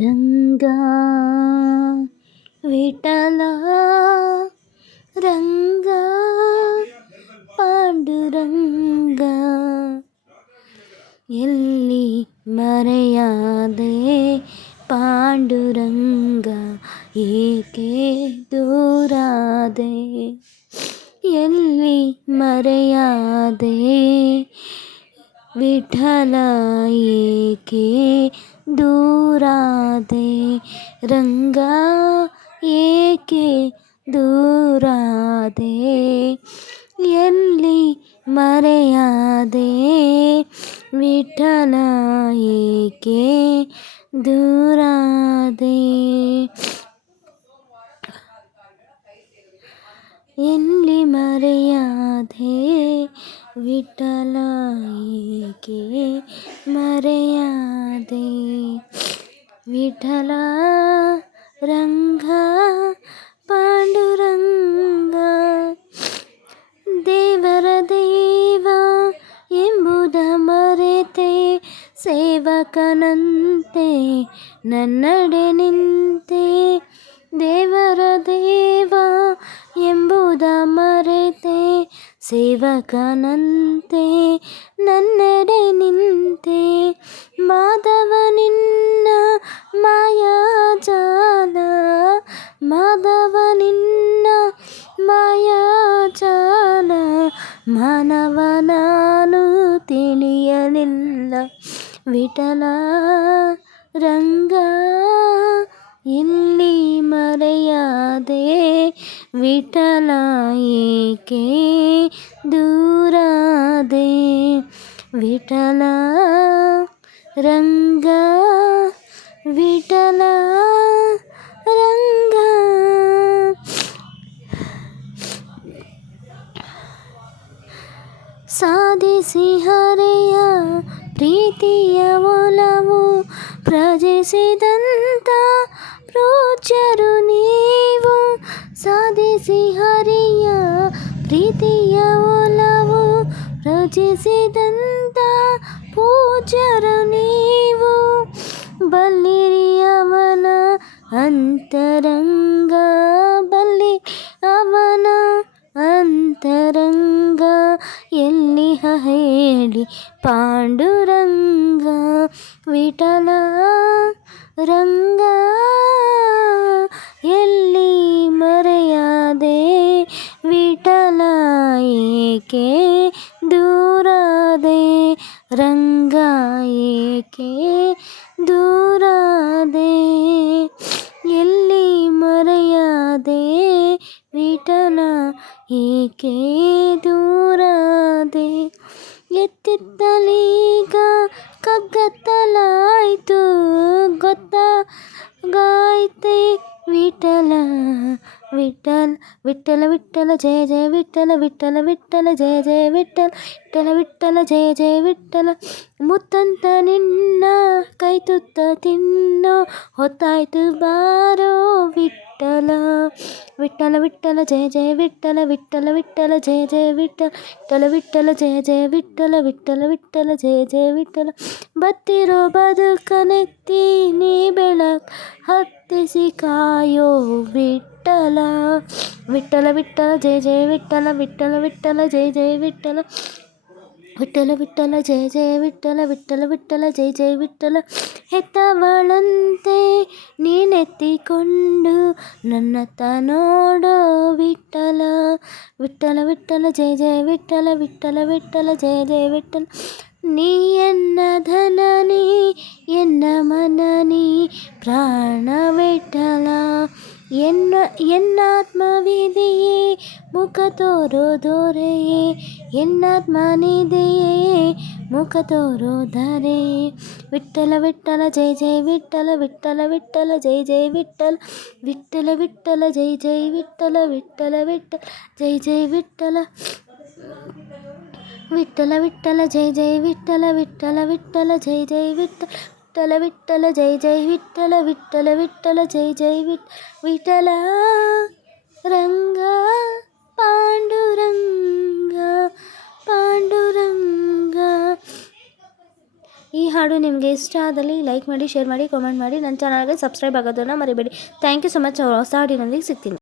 Ranga Vittala Ranga Panduranga எல்லி மறையாதே பாண்டுரங்கா ஏகே தூராதே எல்லி மறையாதே ವಿಠಲಾಯೇಕೆ ದೂರಾದೆ ರಂಗ ಏಕೆ ದೂರಾದೆ ಎಲ್ಲಿ ಮರೆಯಾದೆ ವಿಠಲ ಏಕೆ ದೂರಾದೆ ಎಲ್ಲಿ ಮರೆಯಾದೆ விட்டலாயேகே மறையாதே விட்டலா ரங்கா பாண்டுரங்கா ದೇವರ ದೇವ ಎಂಬುದ ಮರೆತೆ ಸೇವಕನಂತೆ ನನ್ನಡೆ ನಿಂತೆ ದೇವರ ದೇವ ಎಂಬುದ ಮರೆತೆ ಸೇವಕನಂತೆ ನನ್ನೆಡೆ ನಿಂತೆ ಮಾಧವ ನಿನ್ನ ಮಾಯಾಜಾಲ ಮಾಧವ ನಿನ್ನ ಮಾಯಾಜಾಲ ಮಾನವ ನಾನು ತಿಳಿಯಲಿಲ್ಲ ವಿಠಲ విఠల రంగా విఠల రంగా సాధిసి హరయ ಪ್ರೀತಿಯ ಒಲವು ಪ್ರಜಿಸಿದಂತ ಪ್ರೋಚರು ನೀವು ಸಾಧಿಸಿ ಹರಿಯ ಪ್ರೀತಿಯ ಒಲವು ರಚಿಸಿದಂತ ಪೂಜರು ನೀವು ಅವನ ಅಂತರಂಗ ಬಲ್ಲಿ ಅವನ ಅಂತರಂಗ ಎಲ್ಲಿ ಹೇಳಿ ಪಾಂಡುರಂಗ ವಿಠಲ ರಂಗ ಎಲ್ಲಿ ಮರೆಯಾದೆ ವಿಠಲ ಏಕೆ నీకే దూరాదే ಎತ್ತಿತ್ತಲೀಗ ಗೊತ್ತ ಗೊತ್ತಾಗಾಯ್ತೆ ವಿಠಲ ವಿಠಲ್ ವಿಠಲ ವಿಠಲ ಜಯ ಜಯ ವಿಠಲ ವಿಠಲ ವಿಠಲ ಜಯ ಜಯ ವಿಠಲ ವಿಠಲ ವಿಠಲ ಜಯ ಜಯ ವಿಠಲ ಮುತ್ತಂತ ನಿನ್ನ ಕೈತುತ್ತ ತಿನ್ನೋ ಹೊತ್ತಾಯ್ತು ಬಾರೋ ವಿಠ விட்டல விட்டல விட்டல ஜெய ஜெய விட்டல விட்டல விட்டல ஜெய ஜெய விட்டல விட்டல விட்டல ஜெய ஜெய விட்டல விಟ್ಟಲ ವಿಠಲ ಜಯ ಜಯ ವಿಠಲ ಬತ್ತಿರೋ ಬದುಕನೆತ್ತಿ ನೀ ಬೆಳಕು ಹತ್ತಿಸಿ ಕಾಯೋ ವಿಠಲ ವಿಠಲ ವಿಠಲ ಜಯ ಜಯ ವಿಠಲ ವಿಠಲ ವಿಠಲ ಜಯ ಜಯ ವಿಠಲ విఠల విఠల జయ జయ విఠల విఠల విఠల జయ జయ ವಿಠಲ ಹೆತ್ತವಳಂತೆ ನೀನೆತ್ತಿಕೊಂಡು ನನ್ನ ತನೋಡೋ ವಿಠಲ ವಿಠಲ ವಿಠಲ ಜಯ ಜಯ ವಿಠಲ ವಿಠಲ ವಿಠಲ ಜಯ ಜಯ ವಿಠಲ ನೀ ಎನ್ನ ಧನನಿ ಎನ್ನ ಮನನಿ ಪ್ರಾಣ ವಿಠಲ ಎನ್ನ ಎನ್ನಾತ್ಮವಿದೆಯೇ ಮುಖ ತೋರೋ ದೊರೆಯೇ ಎನ್ನಾತ್ಮ ನಿದೆಯೇ ಮುಖ ತೋರೋ ಧರೆಯೇ ವಿಠಲ ವಿಠಲ ಜೈ ಜೈ ವಿಠಲ ವಿಠಲ ವಿಠಲ ಜೈ ಜೈ ವಿಠಲ ವಿಠಲ ವಿಠಲ ಜೈ ಜೈ ವಿಠಲ ವಿಠಲ ವಿಠಲ ಜೈ ಜೈ ವಿಠಲ ವಿಠಲ ವಿಠಲ ಜೈ ಜೈ ವಿಠಲ ವಿಠಲ ವಿಠಲ ಜೈ ಜೈ ವಿಠಲ விட்டல விட்டல ஜெய் ஜெய் விட்டல விட்டல விட்டல ஜெய் ஜெய் விட் விட்டலா ரங்கா ಪಾಂಡುರಂಗ ಪಾಂಡುರಂಗ ಈ ಹಾಡು ನಿಮಗೆ ಇಷ್ಟ ಆದಲ್ಲಿ ಲೈಕ್ ಮಾಡಿ ಶೇರ್ ಮಾಡಿ ಕಾಮೆಂಟ್ ಮಾಡಿ ನನ್ನ ಚಾನಲ್ಗೆ ಸಬ್ಸ್ಕ್ರೈಬ್ ಆಗೋದನ್ನು ಮರಿಬೇಡಿ ಥ್ಯಾಂಕ್ ಯು ಸೊ ಮಚ್ ಹೊಸ ಹಾಡಿನೊಂದಿಗೆ ಸಿಗ್ತೀನಿ